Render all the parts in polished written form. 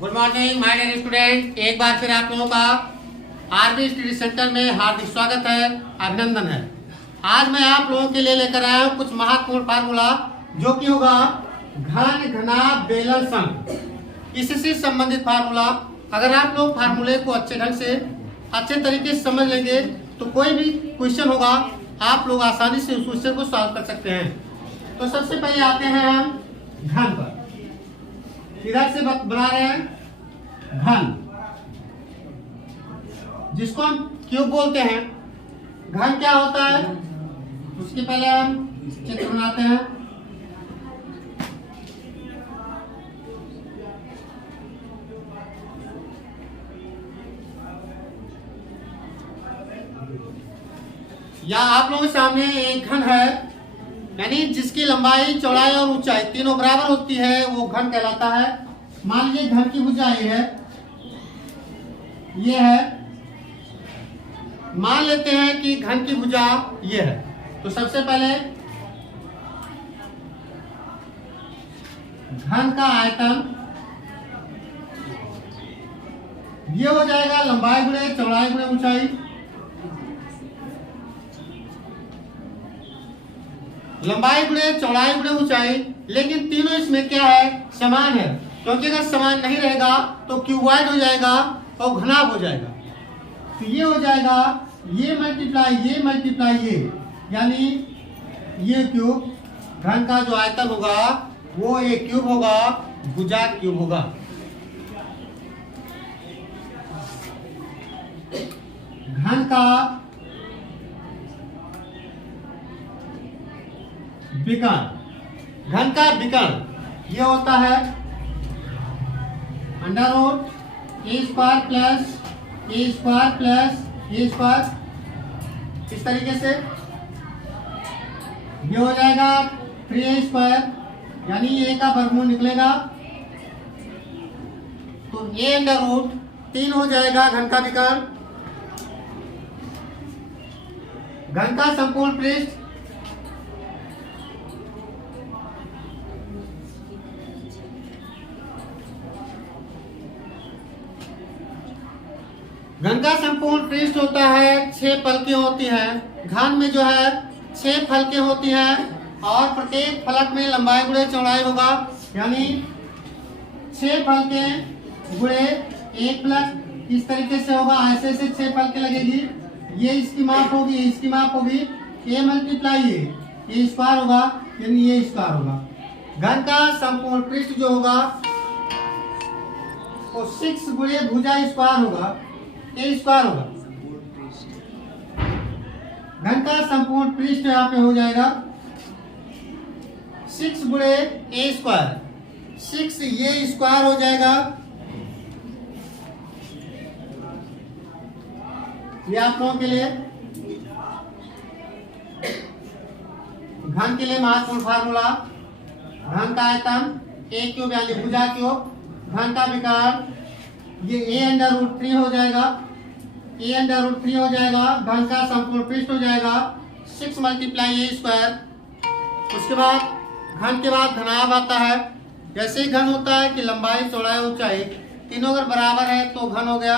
Good morning my dear student. एक बार फिर आप लोगों का आरबी स्टडी सेंटर में हार्दिक स्वागत है, अभिनंदन है। आज मैं आप लोगों के लिए लेकर आया हूँ कुछ महत्वपूर्ण फार्मूला जो कि होगा घन घना बेलन सम। इससे संबंधित फार्मूला अगर आप लोग फार्मूले को अच्छे ढंग से अच्छे तरीके से समझ लेंगे तो कोई भी क्वेश्चन होगा आप लोग आसानी से उस क्वेश्चन को सॉल्व कर सकते हैं। तो सबसे पहले आते हैं हम घन पर। इधर से बना रहे हैं घन, जिसको हम क्यूब बोलते हैं। घन क्या होता है उसके पहले हम चित्र बनाते हैं। या आप लोगों के सामने एक घन है, यानी जिसकी लंबाई चौड़ाई और ऊंचाई तीनों बराबर होती है वो घन कहलाता है। मान लीजिए घन की भुजा ये है। मान लेते हैं कि घन की भुजा ये है। तो सबसे पहले घन का आयतन ये हो जाएगा लंबाई गुणे चौड़ाई गुणे ऊंचाई। लंबाई गुणे चौड़ाई गुणे ऊंचाई, लेकिन तीनों इसमें क्या है, समान है। क्योंकि अगर समान नहीं रहेगा तो क्यूबॉइड हो जाएगा और घनाभ हो जाएगा। तो ये हो जाएगा ये मल्टीप्लाई ये, यानी ये क्यूब घन का जो आयतन होगा वो एक क्यूब होगा, भुजा क्यूब होगा। घन का विकर्ण, घन का विकर्ण ये होता है अंडर रूट ए स्क्वायर प्लस ए स्क्वायर प्लस ए स्क्वायर। इस तरीके से ये हो जाएगा 3a स्क्वायर, यानी ए का वर्गमूल निकलेगा तो ए अंडर रूट 3 हो जाएगा घन का विकर्ण। घन का संपूर्ण पृष्ठ घन का संपूर्ण पृष्ठ होता है 6 फलकें होती हैं। घन में जो है 6 फलकें होती हैं और प्रत्येक फलक में लंबाई गुणे चौड़ाई होगा, यानी 6 फलकें गुणे 1 फलक। इस तरीके से होगा, ऐसे ऐसे 6 फलकें लगेगी। ये इसकी माप होगी, इसकी माप होगी a मल्टीप्लाई ए स्क्वायर होगा, यानी ये स्क्वायर होगा। घन का संपूर्ण पृष्ठ जो होगा वो 6 गुणे भुजा स्क्वायर होगा, ए स्क्वायर होगा। घन का संपूर्ण पृष्ठ यहाँ पे हो जाएगा 6 गुणे ए स्क्वायर, 6 ये स्क्वायर हो जाएगा। ये आप लोगों के लिए घन के लिए महत्वपूर्ण फार्मूला। घन का आयतन ए क्यूब यानी भुजा क्यूब, घन का विकर्ण ये ए अंडर रूट 3 हो जाएगा, ए अंडर रूट 3 हो जाएगा। घन का संपूर्ण पृष्ठ हो जाएगा 6 मल्टीप्लाई ए स्क्वायर। उसके बाद घन के बाद घनाभ आता है। जैसे ही घन होता है कि लंबाई चौड़ाई ऊंचाई तीनों अगर बराबर है तो घन हो गया।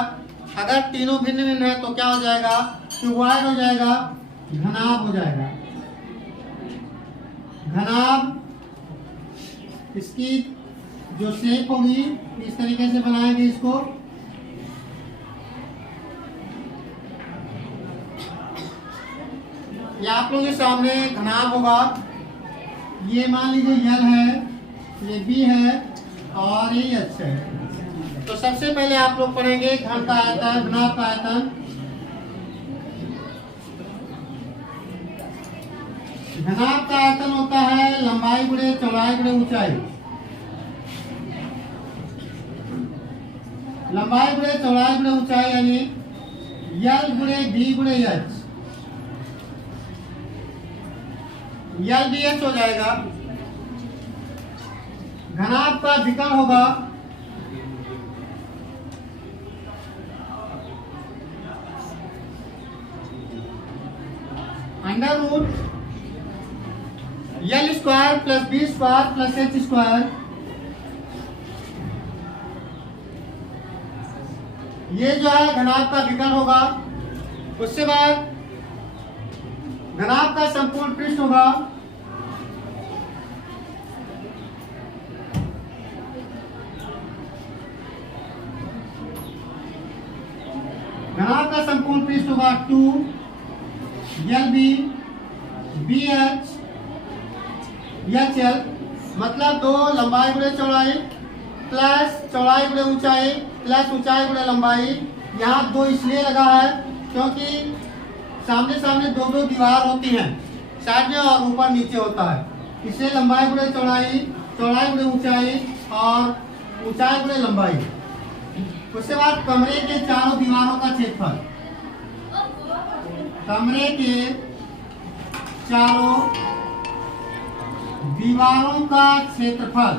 अगर तीनों भिन्न भिन्न है तो क्या हो जाएगा, क्यूबॉइड हो जाएगा, घनाभ हो जाएगा। घनाभ इसकी जो शेप होगी इस तरीके से बनाएंगे इसको। ये आप लोगों के सामने घनाभ होगा। ये मान लीजिए यल है, ये बी है और ये एच है। तो सबसे पहले आप लोग पढ़ेंगे घन का आयतन, घनाभ का आयतन। घनाभ का आयतन होता है लंबाई गुणे चौड़ाई गुणे ऊंचाई। लंबाई गुणे चौड़ाई गुणे ऊंचाई, यानी यल गुणे बी गुणे एच। यल बी एच हो जाएगा। घनाभ का विकर्ण होगा under root L square plus B square plus H square. ये जो है घनाभ का विकर्ण होगा। उसके बाद घनाभ का संपूर्ण पृष्ठ होगा। घनाभ का संपूर्ण पृष्ठ होगा 2 LB BH HL, मतलब 2 लंबाई गुणे चौड़ाई प्लस चौड़ाई गुणे ऊंचाई प्लस ऊंचाई गुणे लंबाई। यहाँ 2 इसलिए लगा है क्योंकि सामने सामने दो दीवार होती हैं, साइड में और ऊपर नीचे होता है, इसलिए लंबाई गुणे चौड़ाई, चौड़ाई गुणे ऊंचाई और ऊंचाई गुणे लंबाई। उसके बाद कमरे के चारों दीवारों का क्षेत्रफल, कमरे के चारों दीवारों का क्षेत्रफल,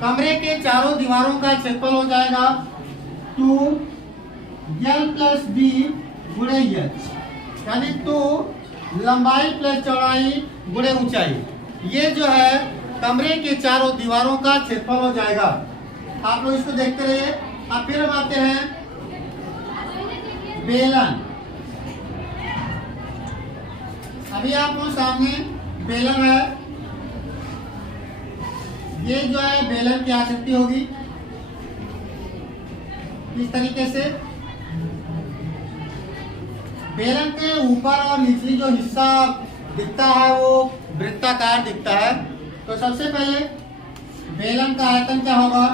कमरे के चारों दीवारों का क्षेत्रफल हो जाएगा 2L + B गुणे H, यानी 2 लंबाई प्लस चौड़ाई गुणे ऊंचाई। ये जो है कमरे के चारों दीवारों का क्षेत्रफल हो जाएगा। आप लोग इसको देखते रहिए। अब फिर हम आते हैं बेलन। अभी आप लोग सामने बेलन है। ये जो है बेलन की आकृति होगी इस तरीके से। बेलन के ऊपर और निचली जो हिस्सा दिखता है वो वृत्ताकार दिखता है। तो सबसे पहले बेलन का आयतन क्या होगा?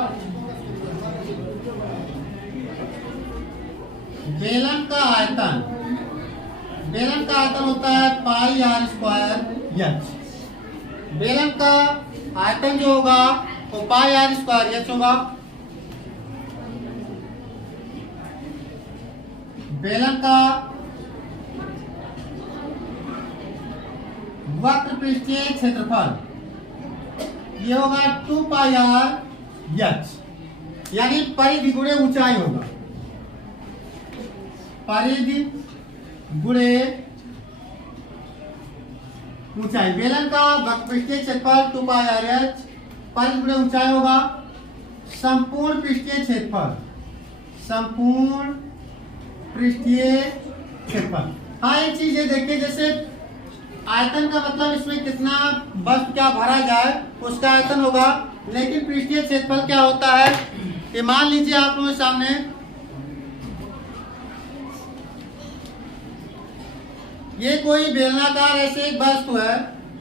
बेलन का आयतन होता है πr²h। बेलन का आयतन जो होगा वो πr²h होगा। बेलन का वक्र पृष्ठीय क्षेत्रफल ये होगा 2πr(h), यानी परिधि गुणे ऊंचाई होगा। परिधि गुणे ऊंचाई, बेलन का वक्र पृष्ठीय क्षेत्रफल 2πr(h), परिधि गुणे ऊंचाई होगा। संपूर्ण पृष्ठीय क्षेत्रफल, संपूर्ण पृष्ठीय क्षेत्रफल। हाँ, एक चीज ये देखिए, जैसे आयतन का मतलब इसमें कितना वस्तु क्या भरा जाए उसका आयतन होगा, लेकिन पृष्ठीय क्षेत्रफल क्या होता है? ये मान लीजिए आप लोगों के सामने ये कोई बेलनाकार ऐसे एक वस्तु है,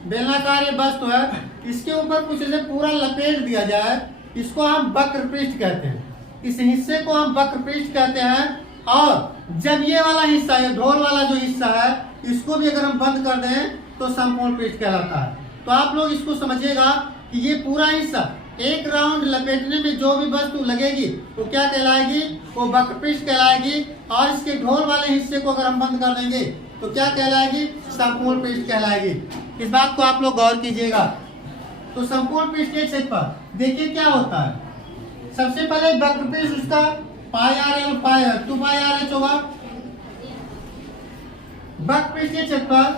बेलनाकार ये वस्तु है, इसके ऊपर कुछ ऐसे पूरा लपेट दिया जाए, इसको हम वक्र पृष्ठ कहते हैं। इस हिस्से को हम वक्र पृष्ठ कहते हैं। और जब ये वाला हिस्सा, ये ढोल वाला जो हिस्सा है, इसको भी अगर हम बंद कर दें तो संपूर्ण पृष्ठ कहलाता है। तो आप लोग इसको समझिएगा कि ये पूरा हिस्सा एक राउंड लपेटने में जो भी वस्तु लगेगी वो क्या कहलाएगी? वो वक्र पृष्ठ कहलाएगी। और इसके ढोल वाले हिस्से को अगर हम बंद कर देंगे तो क्या कहलाएगी? संपूर्ण पृष्ठ कहलाएगी। इस बात को आप लोग गौर कीजिएगा। तो संपूर्ण पृष्ठीय क्षेत्रफल देखिए क्या होता है। सबसे पहले वक्र पृष्ठ उसका πr 2πr(h) होगा, वक्र पृष्ठीय क्षेत्रफल।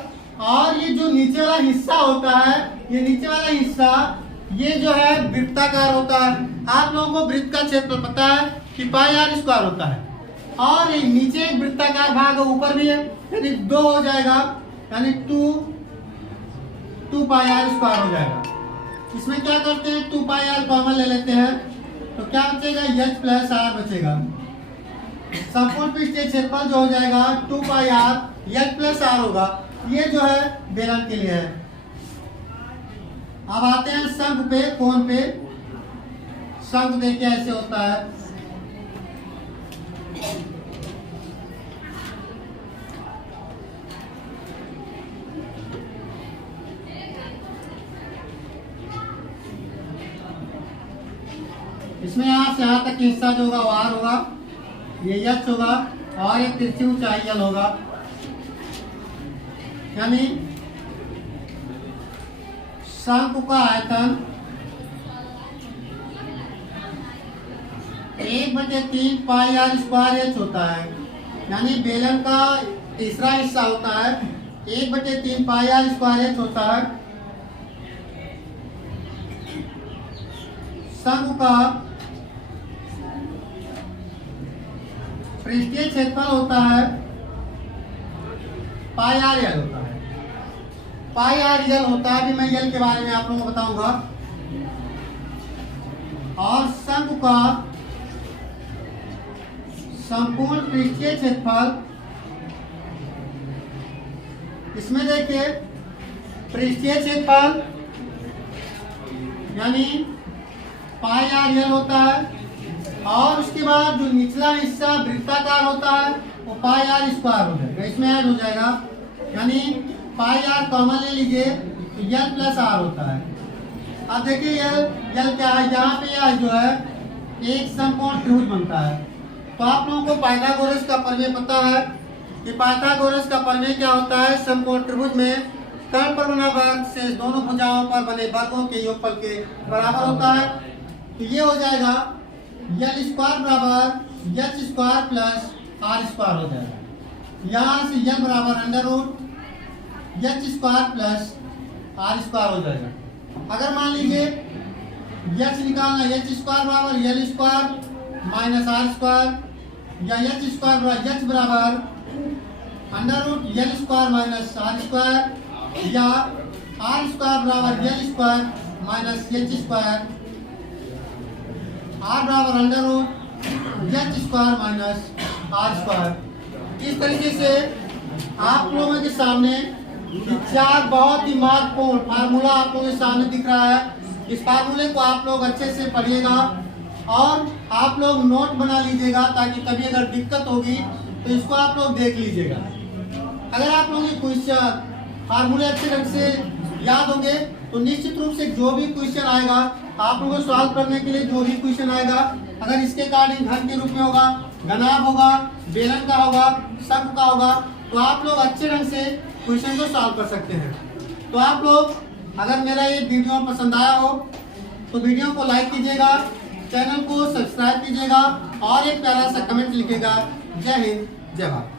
और ये जो नीचे वाला हिस्सा होता है, ये नीचे वाला हिस्सा ये जो है वृत्ताकार होता है। आप लोगों को वृत्त का क्षेत्रफल पता है कि πr² होता है। और ये नीचे एक वृत्ताकार भाग ऊपर भी है, यानी 2 हो जाएगा, यानी 2πr² हो जाएगा। इसमें क्या करते हैं? 2πr कॉमन ले लेते हैं तो क्या बचेगा? h + r बचेगा। संपूर्ण पृष्ठीय क्षेत्रफल जो हो जाएगा 2πr h + r होगा। ये जो है बेलन के लिए है। अब आते हैं शंख पे, कोण पे। शंख देखिए ऐसे होता है। इसमें यहाँ से यहाँ तक हिस्सा जो होगा वो r होगा, ये h होगा और एक तिरछी ऊंचाई l होगा। यानी शंख का आयतन 1/3 πr² होता है। यानी बेलन का तीसरा हिस्सा होता है 1/3 πr² होता है। शंख का पृष्ठीय क्षेत्रफल होता है पाई आर यल होता है, पाई आर यल होता है। अभी मैं यल के बारे में आप लोगों को बताऊंगा। और शंकु का संपूर्ण पृष्ठीय क्षेत्रफल, इसमें देखिए पृष्ठीय क्षेत्रफल यानी पाई आर यल होता है, और उसके बाद जो निचला हिस्सा वृत्ताकार होता है वो पाई आर स्क्वायर हो जाएगा, इसमें ऐड हो जाएगा। यानी पाई आर कॉमन ले लीजिए तो यल प्लस आर होता है। अब देखिए यल क्या है, यहाँ पे यह जो है एक समकोण त्रिभुज बनता है। तो आप लोगों को पाइथागोरस का प्रमेय पता है कि पाइथागोरस का प्रमेय क्या होता है, समकोण त्रिभुज में कर्ण पर बना वर्ग से दोनों भुजाओं पर बने वर्गों के योगफल के बराबर होता है। तो ये हो जाएगा यल स्क्वायर बराबर H square plus R square हो जाएगा। यहाँ से यल बराबर under root H square plus R square हो जाएगा। अगर मान लीजिए एच निकालना, एच स्क्वायर बराबर L square minus R square, या एच स्क्वायर बराबर एच बराबर under root L square minus R square, या आर स्क्वायर बराबर L square minus H square, R बराबर under root H square minus R square. इस तरीके से आप लोगों के सामने चार बहुत ही महत्वपूर्ण फार्मूला आप लोगों के सामने दिख रहा है। इस फार्मूले को आप लोग अच्छे से पढ़िएगा और आप लोग नोट बना लीजिएगा, ताकि कभी अगर दिक्कत होगी तो इसको आप लोग देख लीजिएगा। अगर आप लोगों के क्वेश्चन फार्मूले अच्छे ढंग से याद होंगे तो निश्चित रूप से जो भी क्वेश्चन आएगा आप लोगों को सॉल्व करने के लिए, जो भी क्वेश्चन आएगा अगर इसके अकॉर्डिंग घन के रूप में होगा, घनाभ होगा, बेलन का होगा, शंकु का होगा, तो आप लोग अच्छे ढंग से क्वेश्चन को सॉल्व कर सकते हैं। तो आप लोग अगर मेरा ये वीडियो पसंद आया हो तो वीडियो को लाइक कीजिएगा, चैनल को सब्सक्राइब कीजिएगा और एक प्यारा सा कमेंट लिखिएगा। जय हिंद, जय भारत।